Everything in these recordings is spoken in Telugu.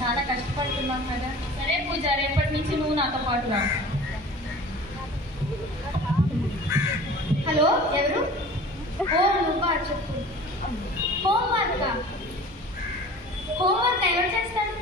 చాలా కష్టపడుతున్నాం కదా. సరే పూజ, రేపటి నుంచి నువ్వు నాతో పాటు రా. హలో, ఎవరు? ఓ నువ్వా, చెప్పు. హోంవర్క్ ఎవరు చేస్తాడు?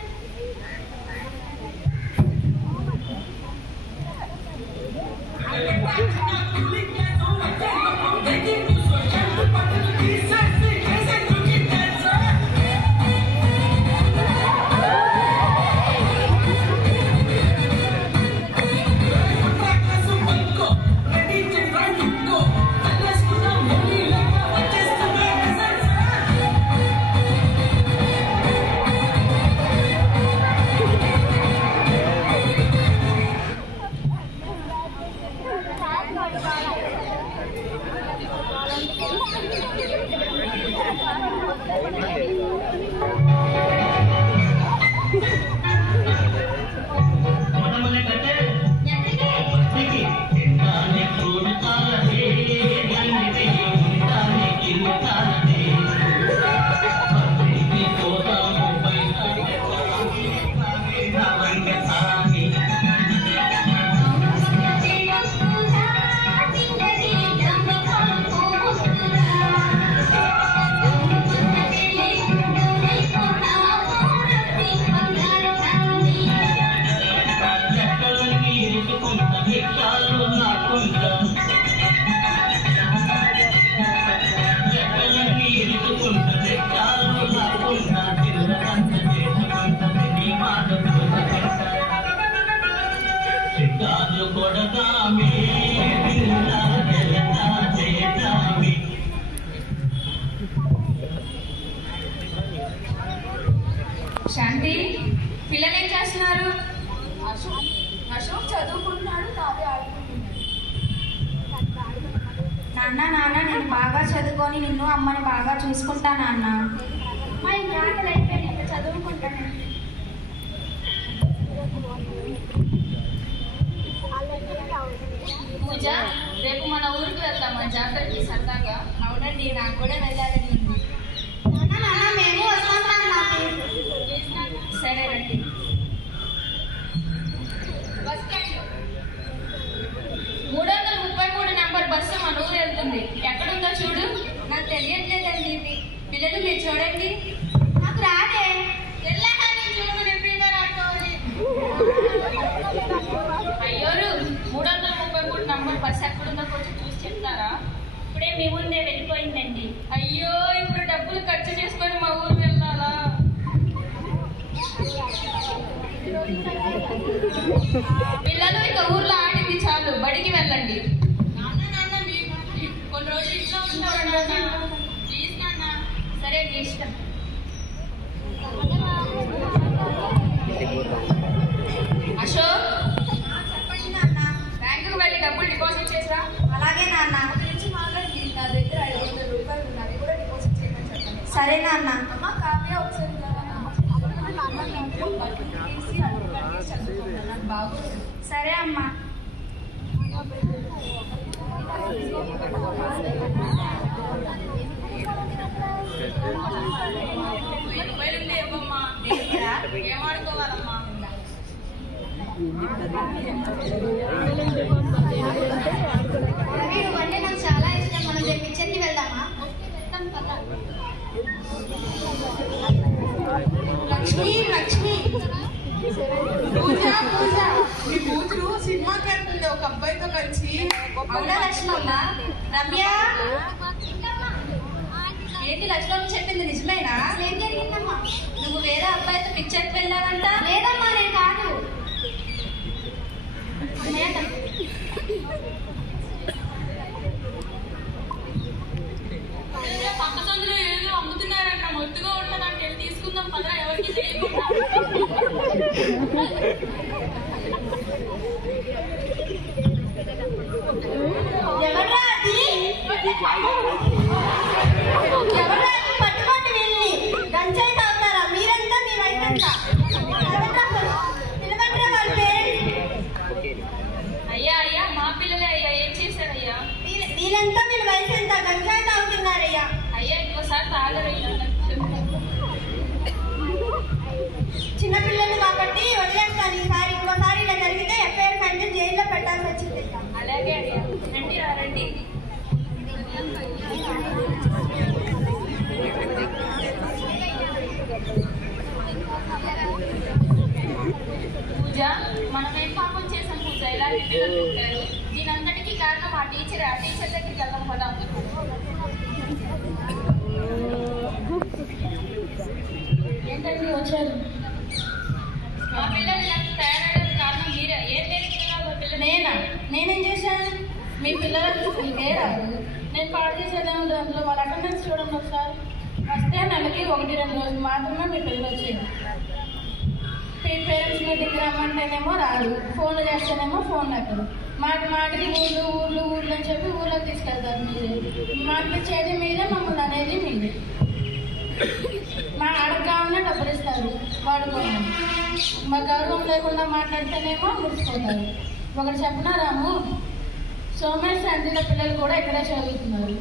శాంతి, పిల్లలు ఏం చేస్తున్నారు? అశోక్ చదువుకుంటున్నాడు, కావ్య ఆడుకుంటున్నాడు. నాన్న నేను బాగా చదువుకొని నిన్ను అమ్మని బాగా చూసుకుంటా నాన్న. మా ఇంకా అయిపోయి చదువుకుంటాను. పూజ, రేపు మన ఊరికి వెళ్దామా జాతరకి సరదాగా? అవునండి, నాకు కూడా వెళ్ళాలని ఉంది. మేము వస్తాం. సరే రండి. బస్ స్టాండ్ 333 నెంబర్ బస్సు మన ఊరు వెళ్తుంది. ఎక్కడుందో చూడు. నాకు తెలియట్లేదండి. పిల్లలు మీరు చూడండి. నాకు రాదే. అయ్యోరు, 333 నంబర్ బస్సు ఎక్కడుందో కొంచెం చూసి చెప్తారా? ఇప్పుడే మీ ముందే వెళ్ళిపోయిందండి. అయ్యో, ఇప్పుడు డబ్బులు ఖర్చు చేసుకొని మా ఊరు వెళ్ళాలా? పిల్లలు ఇక ఊర్లో ఆడింది చాలు, బడికి వెళ్ళండి. కొన్ని రోజులు ఇంట్లో ఉంటారు. ప్లీజ్ నాన్న. సరే, మీ ఇష్టం. అశోక్, చెప్పండి నాన్న. బ్యాంకుకు వెళ్ళి డబ్బులు డిపాజిట్ చేసిరా. అలాగే నాన్న. మాట్లాడి నా దగ్గర 500 రూపాయలు ఉన్నాయి, కూడా డిపాజిట్ చేయమని చెప్పండి. సరే నాన్న. అమ్మ కావ్య ఒకసారి సరే అమ్మా. ఏమాడుకోవాలమ్మా? ఇవన్నీ నాకు చాలా ఇష్టం. మనం రేపు పిక్చర్కి వెళ్దామా? వెళ్తాం కదా. లక్ష్మి పూజ మీ కూతురు సినిమాకి వెళ్తుంది ఒక అబ్బాయితో కలిసి. అవునా లక్ష్మమ్మ? రమ్య ఏంటి లక్ష్మమ్మ చెప్పింది నిజమేనా? ఏం జరిగిందమ్మా? నువ్వు వేరే అబ్బాయితో పిక్చర్కి వెళ్ళావంట. లేదమ్మా, నేను కాదు. పక్క సందులో ఏదో అమ్ముతున్నారంట, మొత్తుగా ఉంటుందంటే వెళ్ళి తీసుకుందాం పదరా, ఎవరికి తెలియకుండా. ఎవర్రా అది? ఎవర్రా అది? పట్టుకోండి వీళ్ళని. గంజాయి తాగుతారా మీరంతా? మీ వయసంతా పిలవండి వాళ్ళ పేరెంట్స్. అయ్యా అయ్యా, మా పిల్లలే అయ్యా, ఏం చేశారయ్యా? వీళ్ళంతా వీళ్ళ వయసు ఎంత? గంజాయి తాగుతున్నారయ్యా. అయ్యా ఇంకోసారి తాగరయ్యా. చిన్నపిల్లలు కాబట్టి వదిలేస్తాను. ఈసారి ఇంకోసారి ఇలా జరిగితే ఎఫ్ఐఆర్ ఫైల్ జైల్లో పెట్టాల్సి వచ్చింది. అలాగే అయ్యా, రండి రండి. పూజ, మనం ఏం పాపం చేసాం పూజ? ఇలా అనుకుంటారు. దీనంతటికీ కారణం ఆ టీచర్ దగ్గరికి వెళ్దాం కదా. ఏంటండి వచ్చారు? మా పిల్లలు ఇలా తయారయ్యే కారణం మీరే. ఏం నేర్చుకున్నారు పిల్లలు? నేనేం చేశాను? మీ పిల్లలకు మీకే రాదు. నేను పాడు చేసేదే ఉంది అందులో. వాళ్ళ అటెండెన్స్ చూడండి ఒకసారి. వస్తే నెలకి 1-2 రోజులు మాత్రమే మీ పిల్లలు వచ్చేది. పేరెంట్స్ మీటింగ్ రమ్మంటేనేమో రాదు, ఫోన్లు చేస్తేనేమో ఫోన్ ఎక్కదు. మాటికి ఊర్లు అని చెప్పి ఊర్లోకి తీసుకెళ్తారు మీరే. మాటలు చేది మీరే, మమ్మల్ని అనేది మీరే. మా అడగగానే డబ్బులు ఇస్తారు వాడుకోండి. మా గౌరవం లేకుండా మాట్లాడితేనేమో మురిసిపోతారు. ఒకటి చెప్పినా రాము, సోమేష్ శాంతిల పిల్లలు కూడా ఇక్కడే చదువుతున్నారు.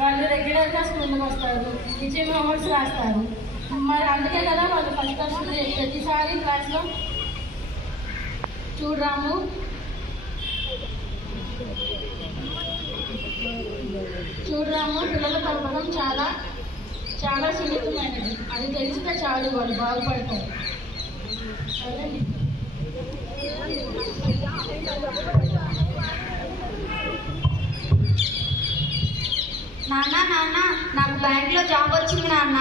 వాళ్ళు రెగ్యులర్గా స్కూల్కి వస్తారు, విజయం అవార్డ్స్ రాస్తారు. మరి అందుకే కదా వాళ్ళు ఫస్ట్ వస్తుంది ప్రతిసారి క్లాస్లో. చూడరాము, పిల్లల పెంపకం చాలా చాలా సున్నితమైనది. అది తెలిస్తే చాలు, వాళ్ళు బాగుపడతారు. సరేండి. నాన్న నాకు బ్యాంక్లో జాబ్ వచ్చింది నాన్న.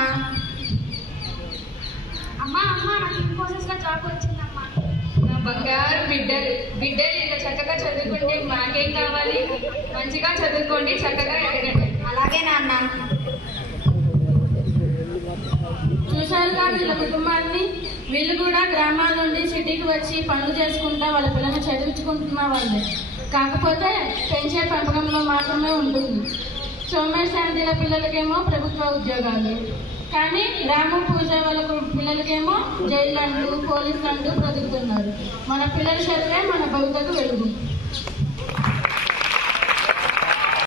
అమ్మా నాకు ఇన్ఫోసిస్లో జాబ్ వచ్చిందమ్మా. నా బంగారు బిడ్డలు ఇలా చక్కగా చదువుకుంటే మాకేం కావాలి? మంచిగా చదువుకోండి, చక్కగా ఎదగండి. అలాగే నాన్న. చూశారు కాదు వీళ్ళ కుటుంబాన్ని. వీళ్ళు కూడా గ్రామాల నుండి సిటీకి వచ్చి పనులు చేసుకుంటా వాళ్ళ పిల్లల్ని చదివించుకుంటున్న వాళ్ళే. కాకపోతే పెంచే పెంపకంలో మాత్రమే ఉంటుంది. సోమేష్ శాంతిల పిల్లలకేమో ప్రభుత్వ ఉద్యోగాలు, కానీ రాము పూజ వాళ్ళ పిల్లలకేమో జైళ్ళంటూ పోలీసులంటూ బ్రతుకుతున్నారు. మన పిల్లల చదివే మన భవితకు వెలుగు.